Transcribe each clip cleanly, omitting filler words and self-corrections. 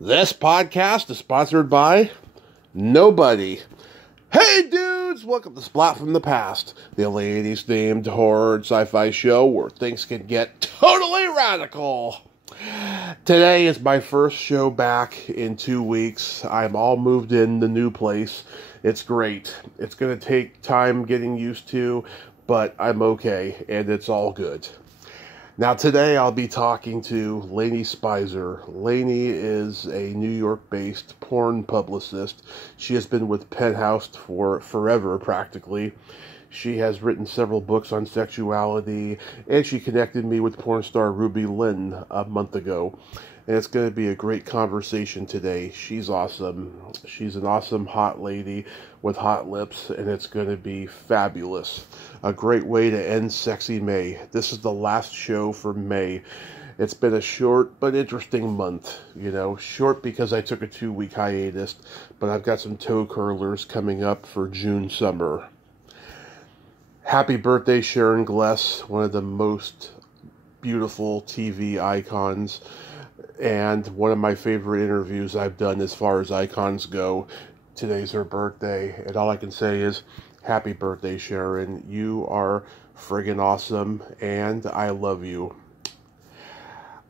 This podcast is sponsored by nobody. Hey dudes, welcome to Splat from the Past, the ladies themed horror and sci-fi show where things can get totally radical. Today is my first show back in 2 weeks. I'm all moved in the new place. It's great. It's going to take time getting used to, but I'm okay, and it's all good. Now today I'll be talking to Lainie Speiser. Lainie is a New York-based porn publicist. She has been with Penthouse for forever, practically. She has written several books on sexuality, and she connected me with porn star Ruby Lynn a month ago. And it's going to be a great conversation today. She's awesome. She's an awesome hot lady with hot lips, and it's going to be fabulous. A great way to end Sexy May. This is the last show for May. It's been a short but interesting month. You know, short because I took a 2-week hiatus, but I've got some toe curlers coming up for June summer. Happy birthday, Sharon Gless, one of the most beautiful TV icons, and one of my favorite interviews I've done as far as icons go. Today's her birthday, and all I can say is, happy birthday, Sharon. You are friggin' awesome, and I love you.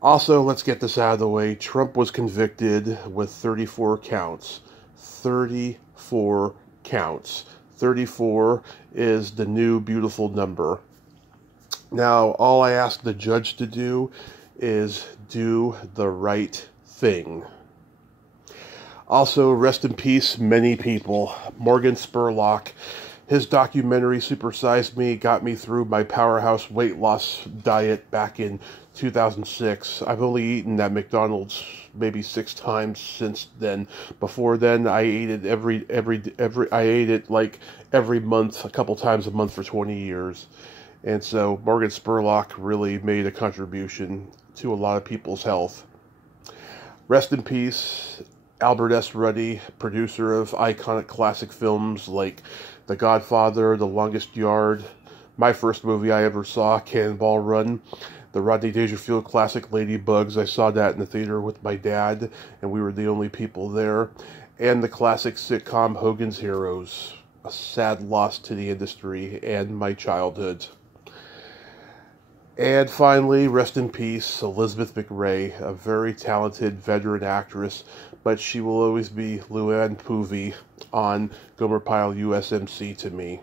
Also, let's get this out of the way. Trump was convicted with 34 counts. 34 counts. 34 is the new beautiful number. Now, all I ask the judge to do is do the right thing. Also, rest in peace, many people. Morgan Spurlock. His documentary, Supersize Me, got me through my powerhouse weight loss diet back in 2006. I've only eaten at McDonald's maybe 6 times since then. Before then, I ate it every month, a couple times a month for 20 years. And so Morgan Spurlock really made a contribution to a lot of people's health. Rest in peace, Albert S. Ruddy, producer of iconic classic films like The Godfather, The Longest Yard, my first movie I ever saw, Cannonball Run, the Rodney Dangerfield classic Ladybugs. I saw that in the theater with my dad, and we were the only people there, and the classic sitcom Hogan's Heroes, a sad loss to the industry and my childhood. And finally, rest in peace, Elizabeth McRae, a very talented veteran actress, but she will always be Luann Poovey on Gomer Pyle USMC to me.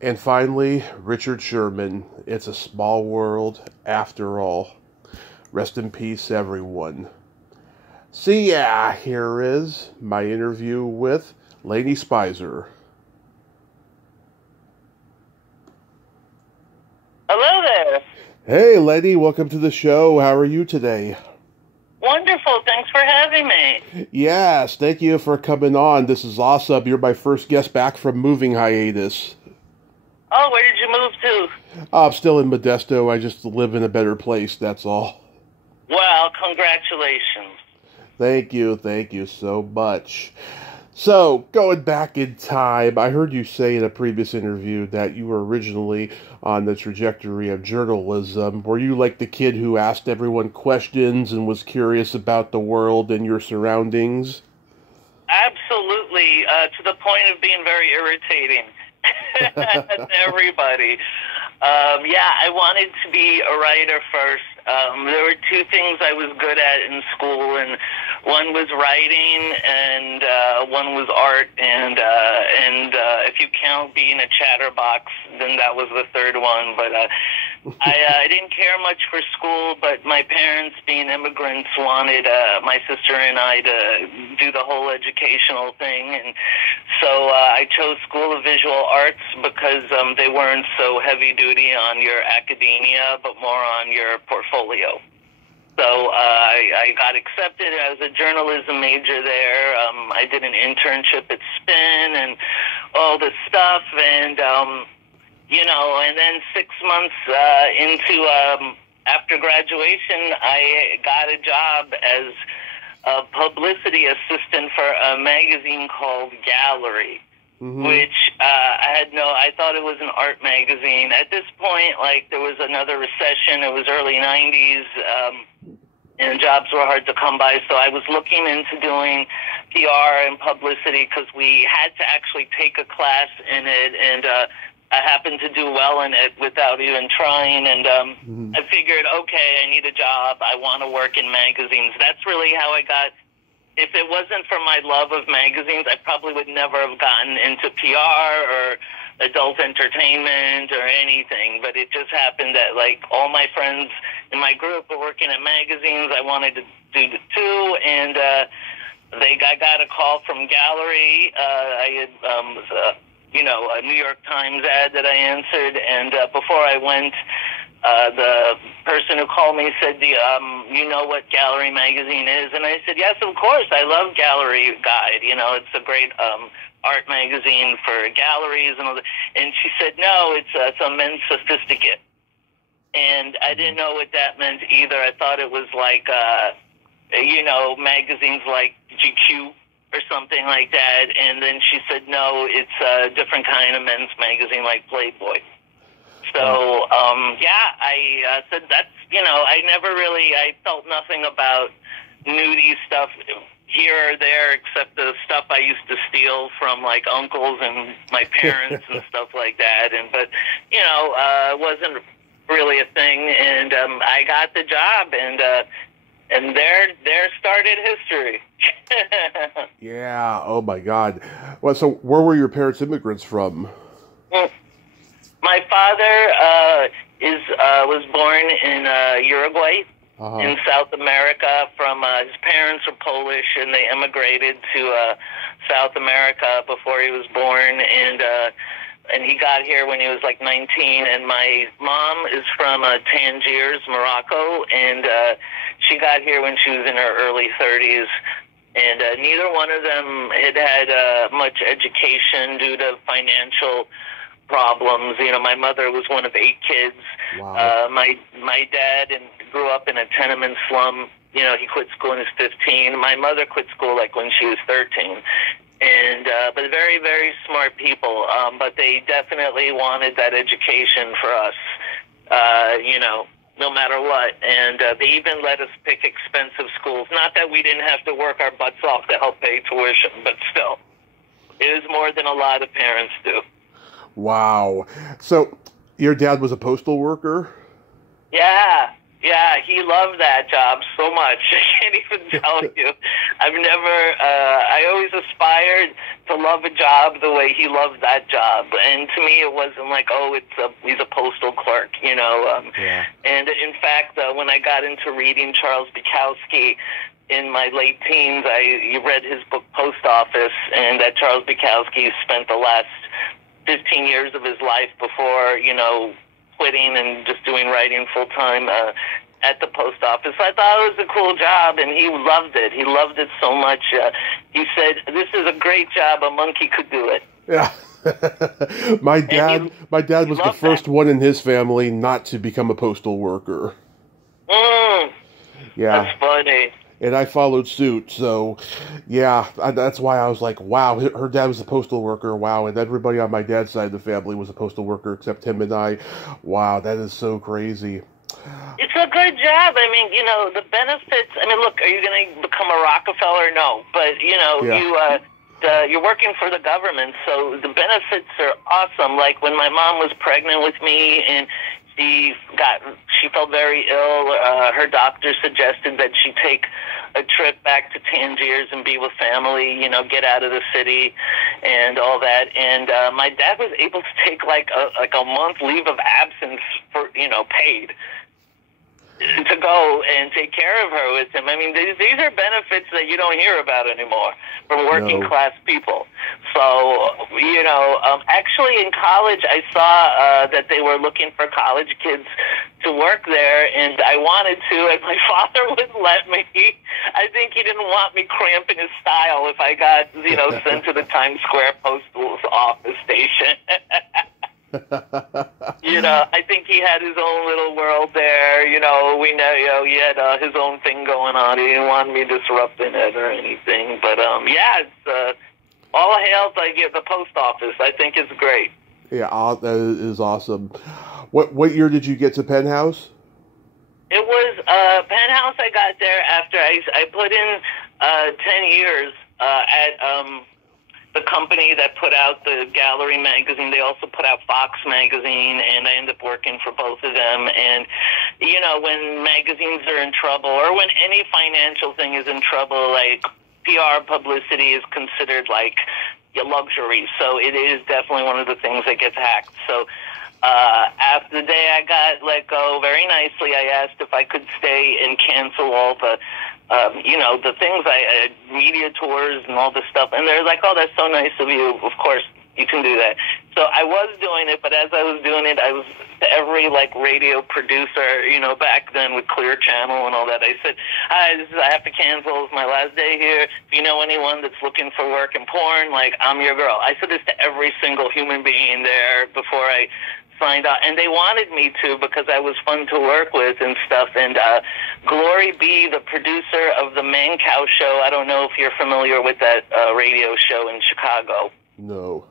And finally, Richard Sherman. It's a small world after all. Rest in peace, everyone. So yeah, here is my interview with Lainie Speiser. Hello there. Hey, Lainie, welcome to the show. How are you today? Wonderful. Thanks for having me. Yes, thank you for coming on. This is awesome. You're my first guest back from moving hiatus. Oh, where did you move to? I'm still in Modesto. I just live in a better place, that's all. Well, congratulations. Thank you so much. So, going back in time, I heard you say in a previous interview that you were originally on the trajectory of journalism. Were you like the kid who asked everyone questions and was curious about the world and your surroundings? Absolutely, to the point of being very irritating to everybody. I wanted to be a writer first. There were 2 things I was good at in school, and one was writing, and one was art, and if you count being a chatterbox, then that was the third one. But I didn't care much for school, but my parents, being immigrants, wanted my sister and I to do the whole educational thing, and so I chose School of Visual Arts because they weren't so heavy-duty on your academia, but more on your portfolio. So I got accepted as a journalism major there. I did an internship at Spin and all this stuff, and and then 6 months after graduation, I got a job as a publicity assistant for a magazine called Gallery. Which I thought it was an art magazine. At this point, there was another recession. It was early 90s. and jobs were hard to come by. So I was looking into doing PR and publicity because we had to actually take a class in it, and I happened to do well in it without even trying. And I figured, okay, I need a job. I want to work in magazines. That's really how I got. If it wasn't for my love of magazines, I probably would never have gotten into PR or adult entertainment or anything. But it just happened that, like, all my friends in my group were working at magazines. I wanted to do it too, and I got a call from Gallery. I had, a New York Times ad that I answered, and before I went, the person who called me said, you know what Gallery magazine is? And I said, yes, of course. I love Gallery Guide. You know, it's a great art magazine for galleries and all that. And she said, no, it's a men's sophisticate. And I didn't know what that meant either. I thought it was like, magazines like GQ or something like that. And then she said, no, it's a different kind of men's magazine like Playboy. So, I said that's, I felt nothing about nudie stuff here or there except the stuff I used to steal from, like, uncles and my parents and stuff like that. But it wasn't really a thing. And I got the job, and there started history. Yeah, oh my God. Well, so where were your parents immigrants from? My father was born in Uruguay, in South America. His parents were Polish, and they immigrated to South America before he was born, and he got here when he was like 19. And my mom is from Tangiers, Morocco, and she got here when she was in her early 30s. And neither one of them had much education due to financial problems. My mother was one of 8 kids. Wow. My dad grew up in a tenement slum. He quit school when he was 15. My mother quit school like when she was 13. And but very, very smart people. But they definitely wanted that education for us. No matter what. And they even let us pick expensive schools. Not that we didn't have to work our butts off to help pay tuition, but still, it was more than a lot of parents do. Wow. So, your dad was a postal worker? Yeah, he loved that job so much. I can't even tell you. I always aspired to love a job the way he loved that job. And to me, it wasn't like, he's a postal clerk, Yeah. And in fact, when I got into reading Charles Bukowski in my late teens, I read his book Post Office, and that Charles Bukowski spent the last 15 years of his life before, quitting and just doing writing full time at the post office. I thought it was a cool job, and he loved it. He loved it so much. He said, "This is a great job. A monkey could do it." Yeah. My dad was the first one in his family not to become a postal worker. Yeah, that's funny. And I followed suit, so, yeah, that's why I was like, wow, her dad was a postal worker, wow, and everybody on my dad's side of the family was a postal worker except him and I. Wow, that is so crazy. It's a good job. I mean, the benefits, look, are you going to become a Rockefeller? No, but, you're working for the government, so the benefits are awesome. Like when my mom was pregnant with me and she felt very ill. Her doctor suggested that she take a trip back to Tangiers and be with family, get out of the city and all that. And my dad was able to take like a month leave of absence for, paid, to go and take care of her with him. I mean, these are benefits that you don't hear about anymore from working class people. So, actually in college, I saw that they were looking for college kids to work there, and I wanted to, and my father wouldn't let me. I think he didn't want me cramping his style if I got, sent to the Times Square postal office station. I think he had his own little world there. He had his own thing going on. He didn't want me disrupting it or anything. But it's all hail to the post office. I think it's great. Yeah, that is awesome. What year did you get to Penthouse? It was Penthouse. I got there after I put in 10 years at the company that put out the Gallery magazine. They also put out Fox magazine, and I ended up working for both of them. And, you know, when magazines are in trouble, or when any financial thing is in trouble, like PR publicity is considered like a luxury. So it is definitely one of the things that gets hacked. So after the day I got let go, very nicely, I asked if I could stay and cancel all the you know, the things media tours and all this stuff. And they're like, oh, that's so nice of you. Of course, you can do that. So I was doing it, but as I was doing it, I was to every, like, radio producer, you know, back then with Clear Channel and all that. I said, hi, I have to cancel. It's my last day here. If you know anyone that's looking for work in porn, like, I'm your girl. I said this to every single human being there before I signed out, and they wanted me to because I was fun to work with and stuff. And Glory B, the producer of the Man Cow show, I don't know if you're familiar with that radio show in Chicago. No.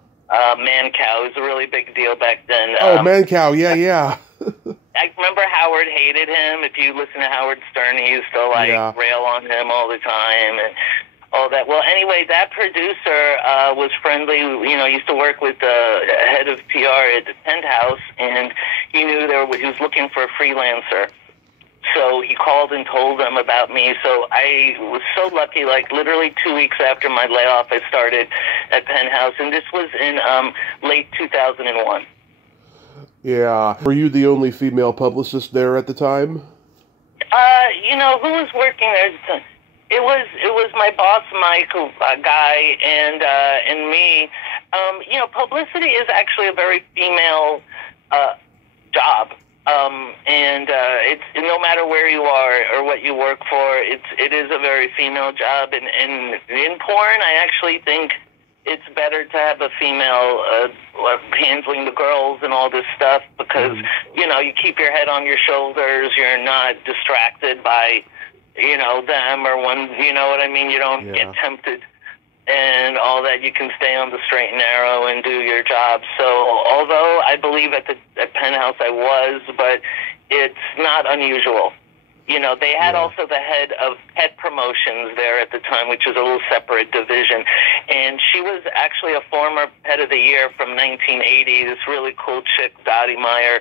Man Cow is a really big deal back then. Oh, Man Cow, yeah. I remember Howard hated him. If you listen to Howard Stern, he used to rail on him all the time and all that. Well, anyway, that producer was friendly. You know, used to work with the head of PR at the Penthouse, and he knew he was looking for a freelancer. So he called and told them about me. So I was so lucky, like literally 2 weeks after my layoff, I started at Penthouse, and this was in late 2001. Yeah. Were you the only female publicist there at the time? You know, who was working there? It was my boss, Mike, guy, and me. You know, publicity is actually a very female job. And it's no matter where you are or what you work for, it is a very female job. And in porn, I actually think it's better to have a female handling the girls and all this stuff because, you know, you keep your head on your shoulders. You're not distracted by, you know, them or one, you know what I mean? You don't get tempted and all that. You can stay on the straight and narrow and do your job. So although I believe at Penthouse I was, but it's not unusual. You know, they had also the head of pet promotions there at the time, which is a little separate division. And she was actually a former Pet of the Year from 1980, this really cool chick, Dottie Meyer.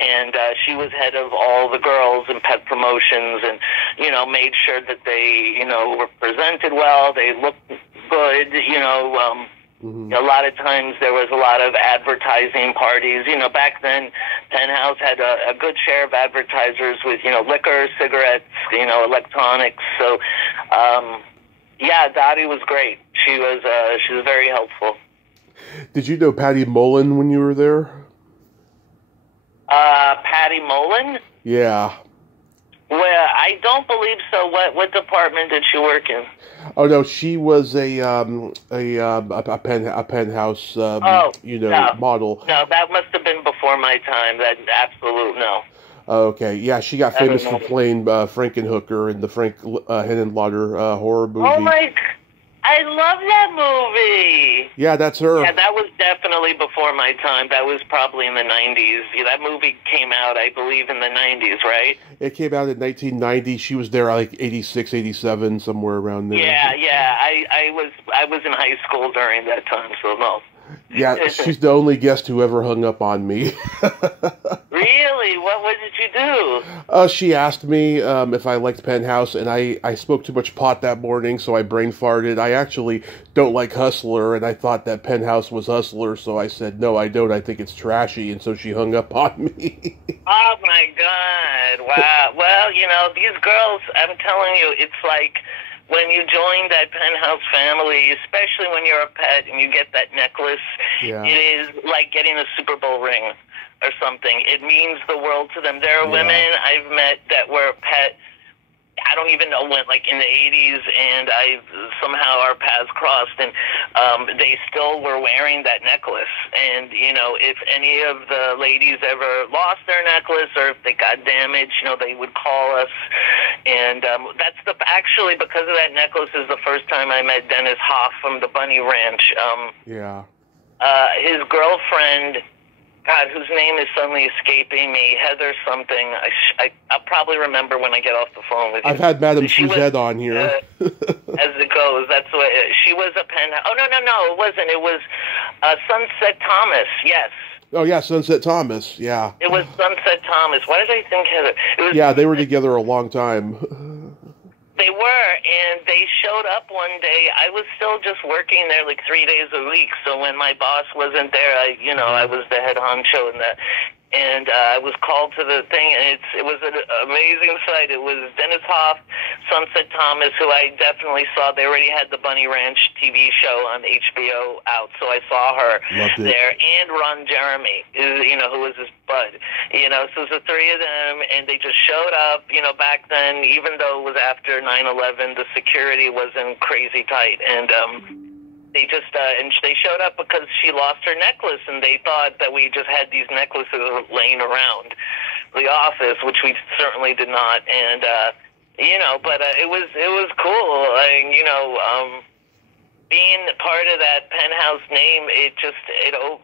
And she was head of all the girls in pet promotions and, you know, made sure that they, you know, were presented well, they looked good, you know. A lot of times there was a lot of advertising parties. You know, back then, Penthouse had a good share of advertisers with, you know, liquor, cigarettes, you know, electronics. So, yeah, Dottie was great. She was very helpful. Did you know Patty Mullen when you were there? Patty Mullen? Yeah. Well, I don't believe so. What department did she work in? Oh no, she was a Penthouse model. No, that must have been before my time. That absolute no. Okay, yeah, she got famous for playing Frankenhooker in the Frank Henenlotter horror movie. Oh my! I love that movie. Yeah, that's her. Yeah, that was definitely before my time. That was probably in the 90s. Yeah, that movie came out, I believe, in the 90s, right? It came out in 1990. She was there like 86, 87, somewhere around there. Yeah. I was in high school during that time, so no. Yeah, she's the only guest who ever hung up on me. Really? What did you do? She asked me if I liked Penthouse, and I spoke too much pot that morning, so I brain farted. I actually don't like Hustler, and I thought that Penthouse was Hustler, so I said, no, I don't. I think it's trashy, and so she hung up on me. Oh, my God. Wow. Well, you know, these girls, I'm telling you, it's like when you join that Penthouse family, especially when you're a pet and you get that necklace, it is like getting a Super Bowl ring or something. It means the world to them. There are women I've met that were pet, I don't even know when, like in the 80s, and somehow our paths crossed, and they still were wearing that necklace. And, you know, if any of the ladies ever lost their necklace or if they got damaged, you know, they would call us. And actually, because of that necklace is the first time I met Dennis Hoff from the Bunny Ranch. His girlfriend God, whose name is suddenly escaping me, Heather something. I'll probably remember when I get off the phone with you. I've had Madame Suzette on here. As it goes, that's what she was a pen. Oh no, it wasn't. It was Sunset Thomas. Yes. Oh yeah, Sunset Thomas. Yeah. It was Sunset Thomas. Why did I think Heather? It was. Yeah, they were together a long time. They were, and they showed up one day. I was still just working there like 3 days a week. So when my boss wasn't there, I was the head honcho and that. And I was called to the thing, and it was an amazing sight. It was Dennis Hoff, Sunset Thomas, who I definitely saw. They already had the Bunny Ranch TV show on HBO out, so I saw her there. And Ron Jeremy, who was his bud. So it was the three of them, and they just showed up. Back then, even though it was after 9/11, the security wasn't crazy tight, and they just and they showed up because she lost her necklace, and they thought that we just had these necklaces laying around the office, which we certainly did not. And but it was cool. Being part of that Penthouse name,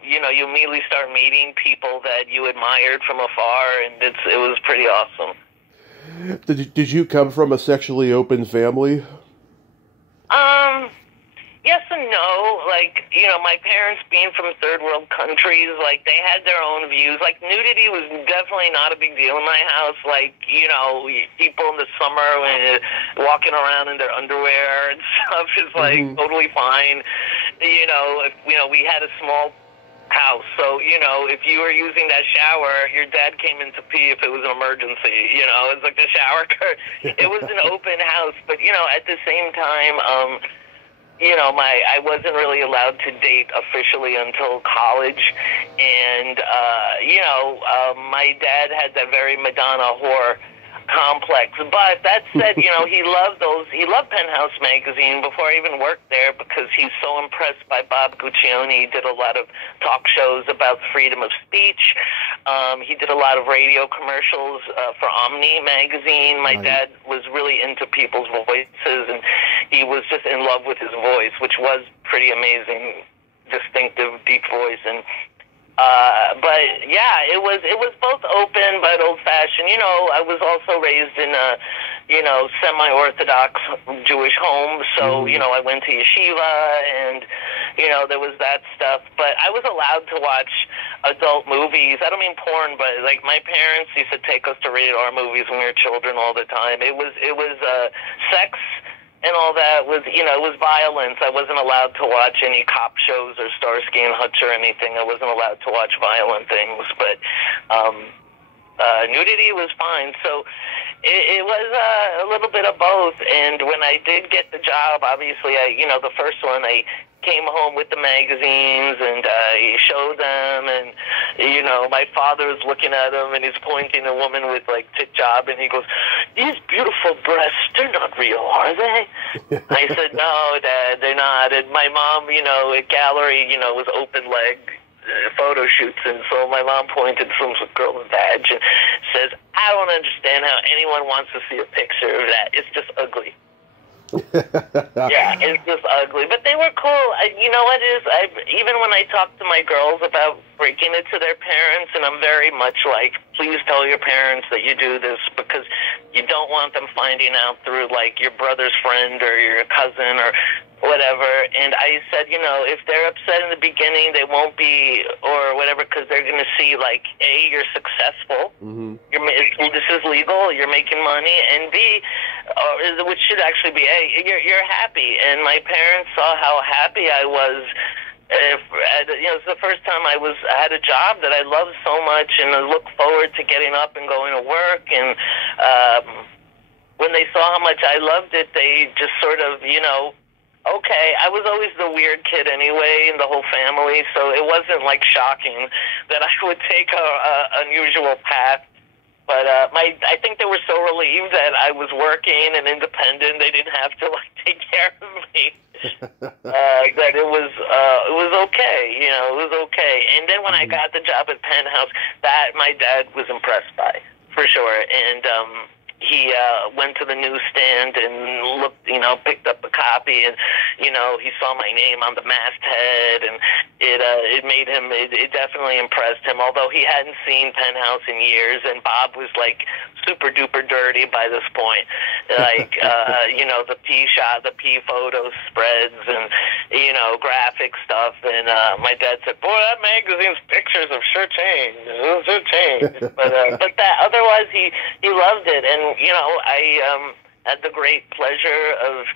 you immediately start meeting people that you admired from afar, and it was pretty awesome. Did you come from a sexually open family? Yes and no. My parents being from third world countries, they had their own views. Nudity was definitely not a big deal in my house. People in the summer walking around in their underwear and stuff is totally fine. We had a small house, so if you were using that shower, your dad came in to pee if it was an emergency. It's like the shower curtain. It was an open house, but at the same time, I wasn't really allowed to date officially until college, and my dad had that very Madonna whore complex. But that said, he loved Penthouse magazine before I even worked there, because he's so impressed by Bob Guccione. He did a lot of talk shows about freedom of speech. He did a lot of radio commercials for Omni magazine. My dad was really into people's voices, and he was just in love with his voice, which was pretty amazing, distinctive, deep voice. And but yeah, it was both open but old-fashioned. I was also raised in a semi-Orthodox Jewish home, so I went to yeshiva, and there was that stuff. But I was allowed to watch adult movies. I don't mean porn, but my parents used to take us to rated R movies when we were children all the time. It was sex and all that was, it was violence. I wasn't allowed to watch any cop shows or Starsky and Hutch or anything. I wasn't allowed to watch violent things, but nudity was fine. So it was a little bit of both. And when I did get the job, obviously, the first one, I came home with the magazines, and I showed them, and my father was looking at them, and he's pointing at a woman with tit job, and he goes, "These beautiful breasts, they're not real, are they?" I said, "No, Dad, they're not." And my mom, at gallery, was open leg photo shoots, and so my mom pointed to some girl with badge and says, "I don't understand how anyone wants to see a picture of that. It's just ugly." Yeah, it's just ugly. But they were cool. You know what it is? Even when I talk to my girls about breaking it to their parents, and I'm very much please tell your parents that you do this, because you don't want them finding out through your brother's friend or your cousin or whatever. And I said, if they're upset in the beginning, they won't be, or whatever, because they're going to see, A, you're successful, this is legal, you're making money, and B, which should actually be A, you're happy. And my parents saw how happy I was. It's the first time I had a job that I loved so much, and I looked forward to getting up and going to work. And when they saw how much I loved it, they just sort of, okay, I was always the weird kid anyway in the whole family, so it wasn't shocking that I would take a unusual path. But I think they were so relieved that I was working and independent, they didn't have to take care of me. That it was okay, it was okay. And then when I got the job at Penthouse, that my dad was impressed by, for sure. And he went to the newsstand and looked, picked up a copy, and you know, he saw my name on the masthead, and it made him, it definitely impressed him, although he hadn't seen Penthouse in years, and Bob was like super duper dirty by this point. Like, you know, the P photo spreads and, you know, graphic stuff. And my dad said, boy, that magazine's pictures have sure changed. Sure changed. But that, otherwise, he loved it. And, you know, I had the great pleasure of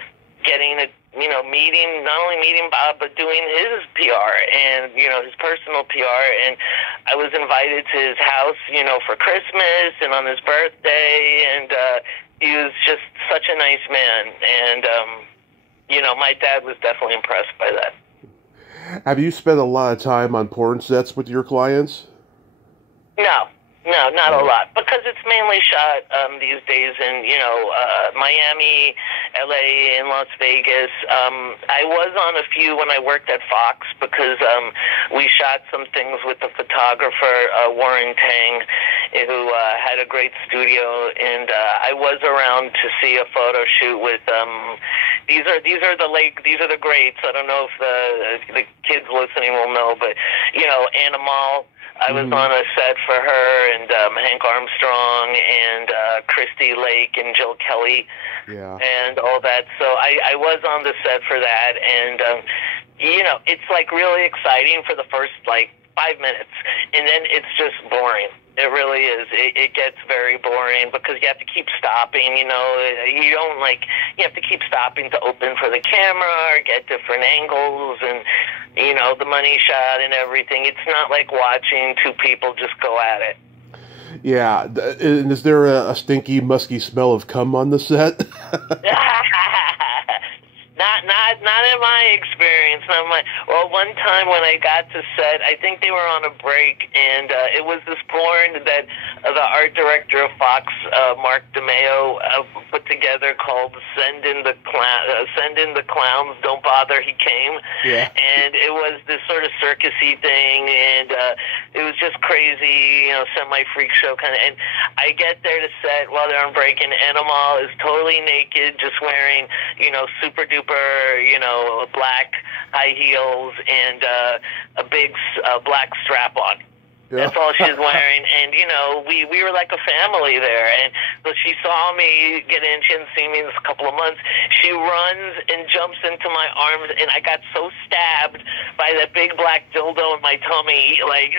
getting a, you know, not only meeting Bob, but doing his PR and, you know, his personal PR. And I was invited to his house, you know, for Christmas and on his birthday. And he was just such a nice man. And, you know, my dad was definitely impressed by that. Have you spent a lot of time on porn sets with your clients? No, not a lot, because it's mainly shot these days in, you know, Miami, LA, and Las Vegas. I was on a few when I worked at Fox, because we shot some things with the photographer Warren Tang, who had a great studio, and I was around to see a photo shoot with these are the greats. I don't know if the kids listening will know, but you know, Animal. I was on a set for her, and Hank Armstrong, and Christy Lake, and Jill Kelly, and all that. So I was on the set for that, and you know, it's like really exciting for the first like 5 minutes, and then it's just boring. It really is. It gets very boring because you have to keep stopping, you know. You have to keep stopping to open for the camera or get different angles and, you know, the money shot and everything. It's not like watching two people just go at it. Yeah. And is there a stinky, musky smell of cum on the set? Not in my experience. Well, one time when I got to set, I think they were on a break, and it was this porn that the art director of Fox, Mark DeMeo, put together called "Send in the Clowns, Don't Bother, He Came." Yeah. And it was this sort of circusy thing, and it was just crazy, you know, semi-freak show kind of. And I get there to set while they're on break, and Animal is totally naked, just wearing, you know, super duper, you know, black high heels and a big black strap on. Yeah. That's all she's wearing, and you know, we were like a family there. And so she saw me get in. She hadn't seen me in a couple of months. She runs and jumps into my arms, and I got so stabbed by that big black dildo in my tummy, like.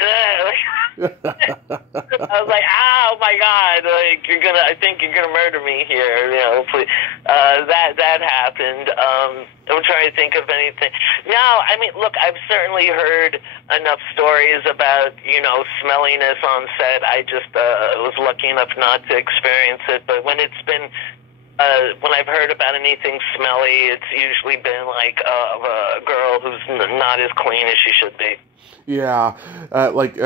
I was like, oh my God, like I think you're gonna murder me here, you know. Please. That happened. I'm trying to think of anything. No, I mean, look, I've certainly heard enough stories about, you know, smelliness on set. I just was lucky enough not to experience it. But when it's been, when I've heard about anything smelly, it's usually been like a girl who's not as clean as she should be. Yeah,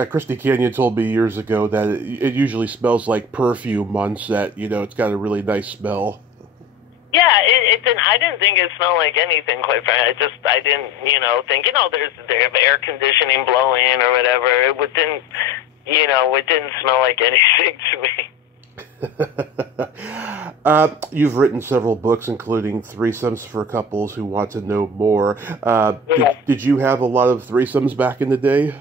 Christy Canyon told me years ago that it usually smells like perfume on set. You know, it's got a really nice smell. Yeah, I didn't think it smelled like anything, quite frankly. I didn't, you know, think, you know, they have air conditioning blowing or whatever. It didn't smell like anything to me. You've written several books, including Threesomes for Couples Who Want to Know More. Did you have a lot of threesomes back in the day?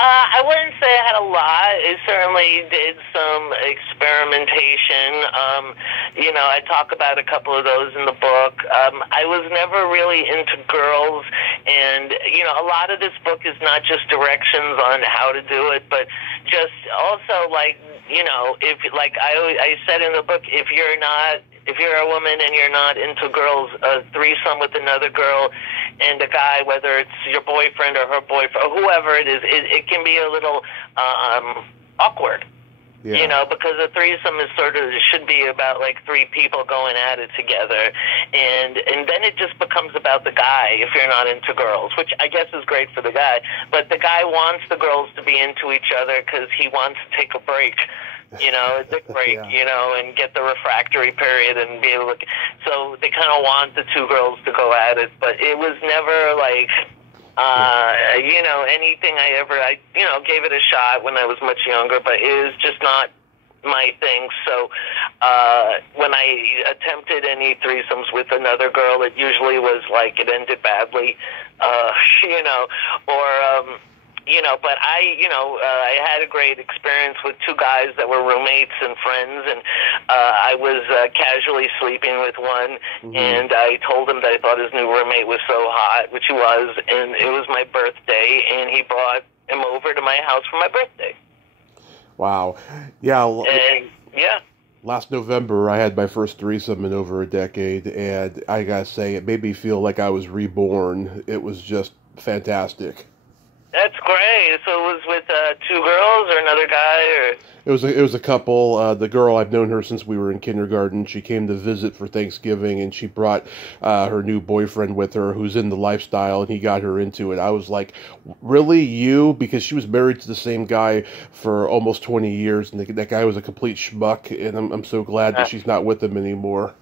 I wouldn't say I had a lot. I certainly did some experimentation. You know, I talk about a couple of those in the book. I was never really into girls, and, you know, a lot of this book is not just directions on how to do it, but just also, like, you know, if, like I said in the book, if you're a woman and you're not into girls, a threesome with another girl and a guy, whether it's your boyfriend or her boyfriend or whoever it is, it can be a little awkward. Yeah. You know, because a threesome is should be about like three people going at it together, and then it just becomes about the guy if you're not into girls, which I guess is great for the guy, but the guy wants the girls to be into each other because he wants to take a break. You know, a dick break, yeah. You know, and get the refractory period and be able to. So they kind of want the two girls to go at it, but it was never like, you know, anything I gave it a shot when I was much younger, but it was just not my thing. So when I attempted any threesomes with another girl, it usually was like it ended badly, you know, or you know, but I had a great experience with two guys that were roommates and friends, and I was casually sleeping with one, and I told him that I thought his new roommate was so hot, which he was, and it was my birthday, and he brought him over to my house for my birthday. Wow. Yeah. And, yeah. Last November, I had my first threesome in over a decade, and I gotta say, it made me feel like I was reborn. It was just fantastic. That's great. So it was with two girls or another guy, or? It was a couple. The girl, I've known her since we were in kindergarten. She came to visit for Thanksgiving, and she brought her new boyfriend with her, who's in the lifestyle, and he got her into it. I was like, really, you? Because she was married to the same guy for almost 20 years, and that guy was a complete schmuck, and I'm so glad that she's not with him anymore.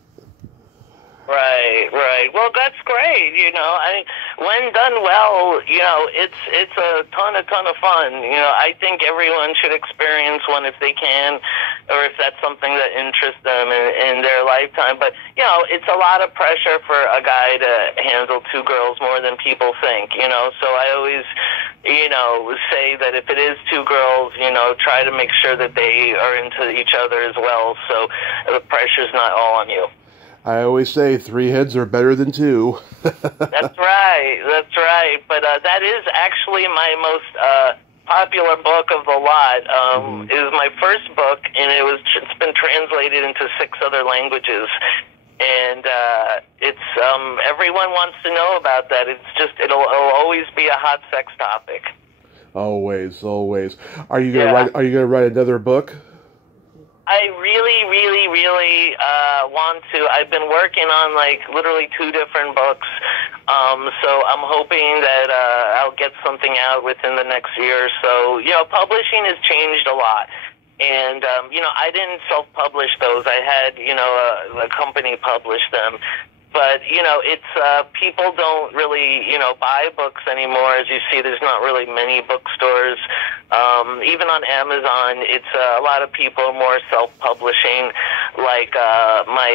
Right, right. Well, that's great. You know, when done well, you know, it's a ton of fun. You know, I think everyone should experience one if they can, or if that's something that interests them in their lifetime. But you know, it's a lot of pressure for a guy to handle two girls more than people think. You know, so I always, you know, say that if it is two girls, you know, try to make sure that they are into each other as well, so the pressure's not all on you. I always say 3 heads are better than 2. That's right. That's right. But that is actually my most popular book of the lot. It was my first book, and it's been translated into 6 other languages. And it's everyone wants to know about that. It's just it'll always be a hot sex topic. Always, always. Are you gonna write another book? I really want to. I've been working on like literally 2 different books, so I'm hoping that I'll get something out within the next year or so. You know, publishing has changed a lot, and you know, I didn't self-publish those. I had, you know, a company publish them. But, you know, it's people don't really, you know, buy books anymore. As you see, there's not really many bookstores. Even on Amazon, it's a lot of people more self-publishing, like my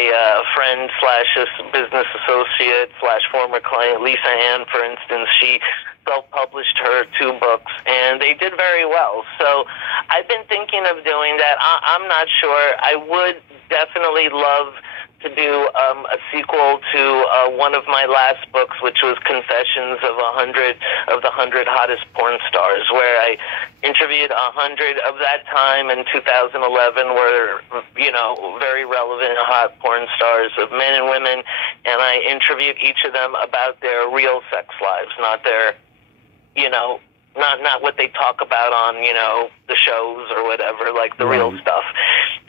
friend / business associate / former client, Lisa Ann, for instance. She self-published her 2 books, and they did very well. So I've been thinking of doing that. I'm not sure. I would definitely love to do a sequel to one of my last books, which was Confessions of the 100 Hottest Porn Stars, where I interviewed 100 of that time in 2011 were, you know, very relevant hot porn stars of men and women, and I interviewed each of them about their real sex lives, not their, you know, not what they talk about on, you know, the shows or whatever, like the real stuff.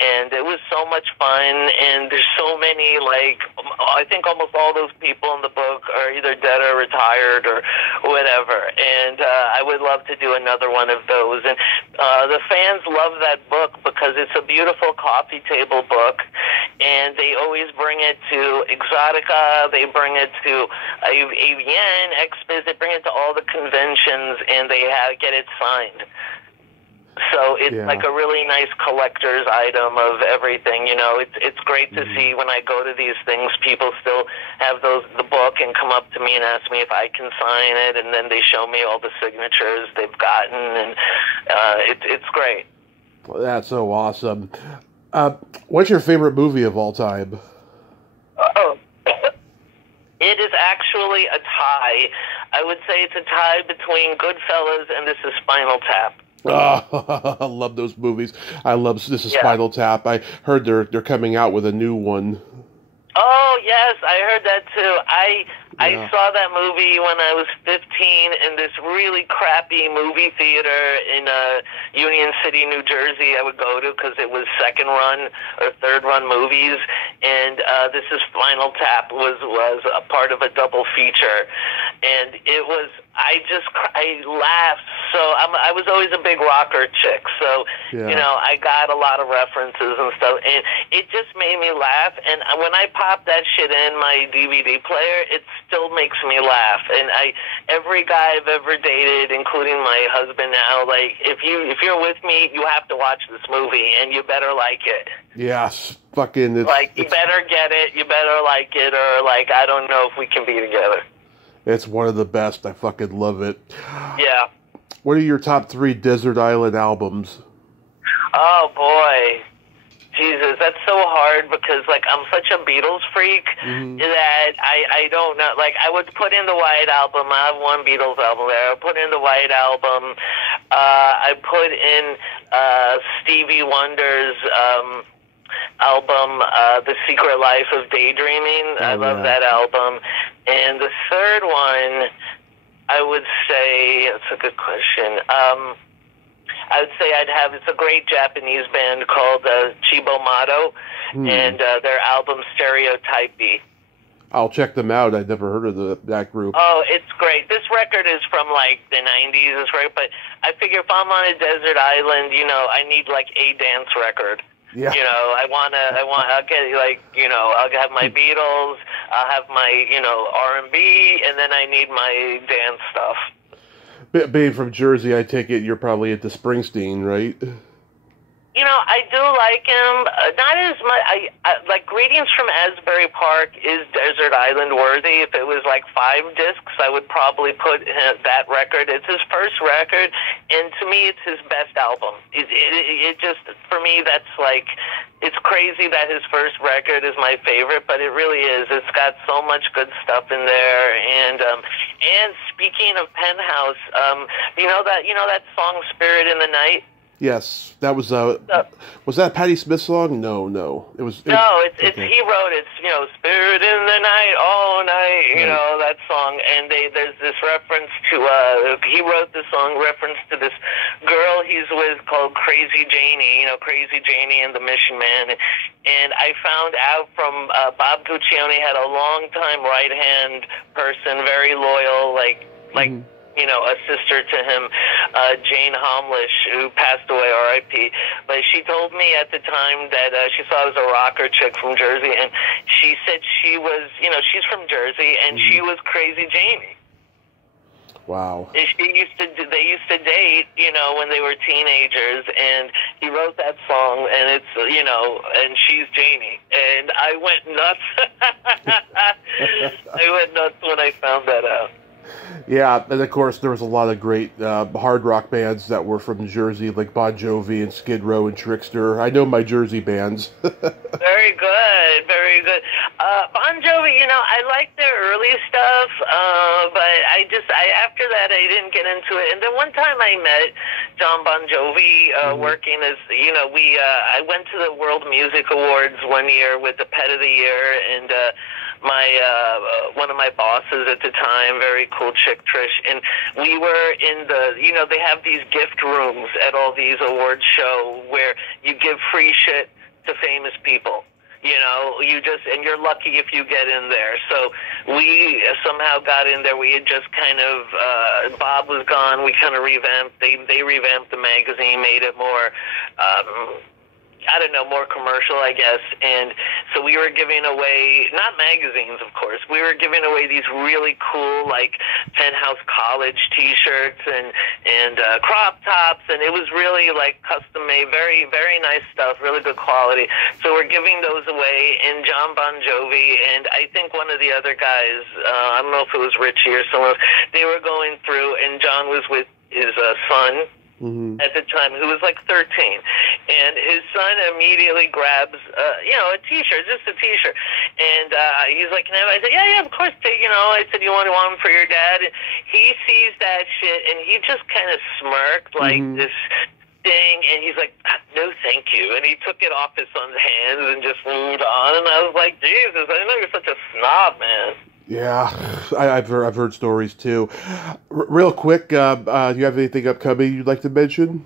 And it was so much fun, and there's so many, like, I think almost all those people in the book are either dead or retired or whatever, and I would love to do another one of those. And the fans love that book because it's a beautiful coffee table book, and they always bring it to Exotica, they bring it to AVN, XBiz, they bring it to all the conventions, and they get it signed. So it's like a really nice collector's item of everything. You know, it's great to see when I go to these things, people still have the book and come up to me and ask me if I can sign it, and then they show me all the signatures they've gotten, and it's great. Well, that's so awesome. What's your favorite movie of all time? It is actually a tie. I would say it's a tie between Goodfellas and This Is Spinal Tap. Oh, I love those movies. I love This Is Spinal Tap. I heard they're coming out with a new one. Oh, yes, I heard that too. I saw that movie when I was 15 in this really crappy movie theater in Union City, New Jersey I would go to because it was second run or third run movies, and This Is Spinal Tap was a part of a double feature, and it was, I laughed So I was always a big rocker chick. So, you know, I got a lot of references and stuff. And it just made me laugh. And when I pop that shit in my DVD player, it still makes me laugh. And every guy I've ever dated, including my husband now, like, if you're with me, you have to watch this movie, and you better like it. Yes, fucking. You better get it, you better like it, or, like, I don't know if we can be together. It's one of the best. I fucking love it. Yeah. What are your top 3 Desert Island albums? Oh, boy. Jesus, that's so hard because, like, I'm such a Beatles freak that I don't know. Like, I would put in the White Album. I have one Beatles album there. I put in the White Album. I put in Stevie Wonder's album, The Secret Life of Daydreaming. I love that album. And the third one, I would say, that's a good question. I would say it's a great Japanese band called Chibo Mato, and their album Stereotype. I'll check them out. I'd never heard of that group. Oh, it's great. This record is from, like, the 90s, but I figure if I'm on a desert island, you know, I need, like, a dance record. Yeah. You know, I'll get, like, you know, I'll have my Beatles, I'll have my, you know, R&B, and then I need my dance stuff. Being from Jersey, I take it you're probably into Springsteen, right? You know, I do like him. Not as much. I like Greetings from Asbury Park is Desert Island worthy. If it was like 5 discs, I would probably put that record. It's his first record, and to me, it's his best album. It just, for me, that's like, it's crazy that his first record is my favorite, but it really is. It's got so much good stuff in there. And speaking of Penthouse, you know that song "Spirit in the Night"? Yes, that was that Patti Smith song? No, it was. It's he wrote it. You know, "Spirit in the Night, all night." You know that song, and there's this reference to he wrote the song reference to this girl he's with called Crazy Janie. You know, Crazy Janie and the Mission Man. And I found out from Bob Guccione had a long-time right-hand person, very loyal, like. You know, a sister to him, Jane Homlish, who passed away, R.I.P. But she told me at the time that she saw I was a rocker chick from Jersey, and she said she was, you know, she's from Jersey, and she was Crazy Janie. Wow. They used to date, you know, when they were teenagers, and he wrote that song, and it's, you know, and she's Janie. And I went nuts. I went nuts when I found that out. Yeah, and of course there was a lot of great hard rock bands that were from Jersey, like Bon Jovi and Skid Row and Trickster. I know my Jersey bands. Very good, very good. Bon Jovi, you know, I like their early stuff, but after that I didn't get into it. And then one time I met John Bon Jovi working as, you know, I went to the World Music Awards one year with the Pet of the Year, and one of my bosses at the time, very cool chick, Trish, and we were in the, you know, they have these gift rooms at all these awards show where you give free shit to famous people. You know, and you're lucky if you get in there. So we somehow got in there. We had just kind of, Bob was gone. We kind of revamped, they revamped the magazine, made it more, I don't know, more commercial, I guess. And so we were giving away, not magazines, of course, we were giving away these really cool, like, Penthouse College T-shirts and crop tops, and it was really, like, custom-made, very, very nice stuff, really good quality. So we're giving those away, and John Bon Jovi, and I think one of the other guys, I don't know if it was Richie or someone else, they were going through, and John was with his son, at the time, who was like 13, and his son immediately grabs, you know, a T-shirt, just a T-shirt, and he's like, "Can I have it?" I said, "Yeah, of course." You know, I said, "You want one for your dad?" And he sees that shit, and he just kind of smirked like this thing, and he's like, "No, thank you," and he took it off his son's hands and just moved on. And I was like, Jesus, I know you're such a snob, man. Yeah, I've heard stories too. Real quick, do you have anything upcoming you'd like to mention?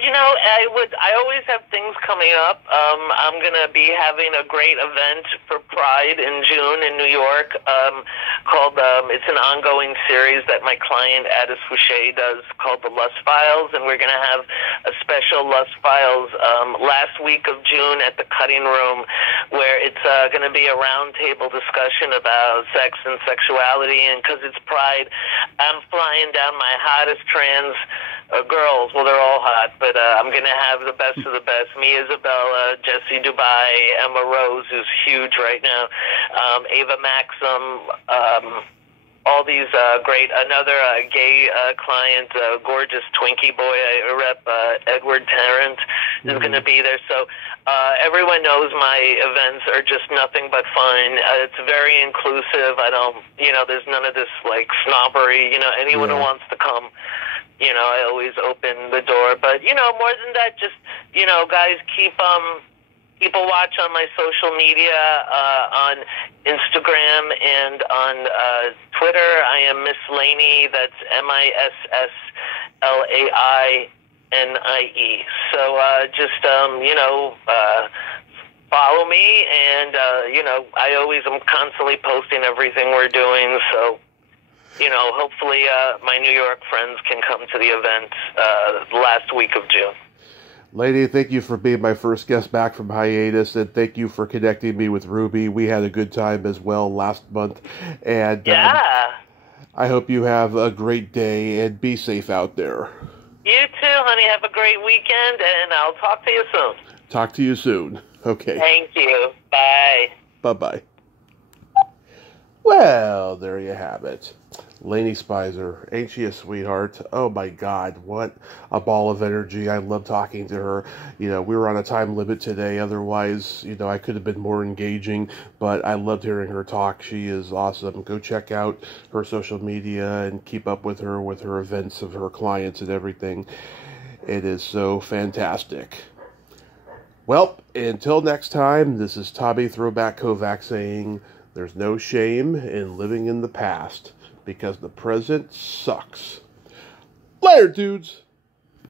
You know, I always have things coming up. I'm going to be having a great event for Pride in June in New York. called, it's an ongoing series that my client Addis Fouché does called The Lust Files, and we're going to have a special Lust Files last week of June at the Cutting Room, where it's going to be a roundtable discussion about sex and sexuality, and because it's Pride, I'm flying down my hottest trans girls. Well, they're all hot, but I'm going to have the best of the best. Me, Isabella, Jessie Dubai, Emma Rose, who's huge right now, Ava Maxim, all these great, another gay client, gorgeous Twinkie boy I rep, Edward Tarrant, is going to be there. So everyone knows my events are just nothing but fun. It's very inclusive. I don't, there's none of this like snobbery. Anyone who wants to come, I always open the door. But more than that, just guys, keep a watch on my social media, on Instagram and on Twitter. I am Miss Lainie. That's MISSLAINIE. So just follow me, and I always am constantly posting everything we're doing. So hopefully my New York friends can come to the event last week of June. Lady, thank you for being my first guest back from hiatus, and thank you for connecting me with Ruby. We had a good time as well last month, and I hope you have a great day, and be safe out there. You too, honey. Have a great weekend, and I'll talk to you soon. Talk to you soon. Okay. Thank you. Bye. Bye-bye. Well, there you have it. Lainie Speiser. Ain't she a sweetheart? Oh my God, what a ball of energy. I love talking to her. We were on a time limit today. Otherwise, I could have been more engaging, but I loved hearing her talk. She is awesome. Go check out her social media and keep up with her events of her clients and everything. It is so fantastic. Well, until next time, this is Tommy Throwback Kovac saying, there's no shame in living in the past, because the present sucks. Later, dudes!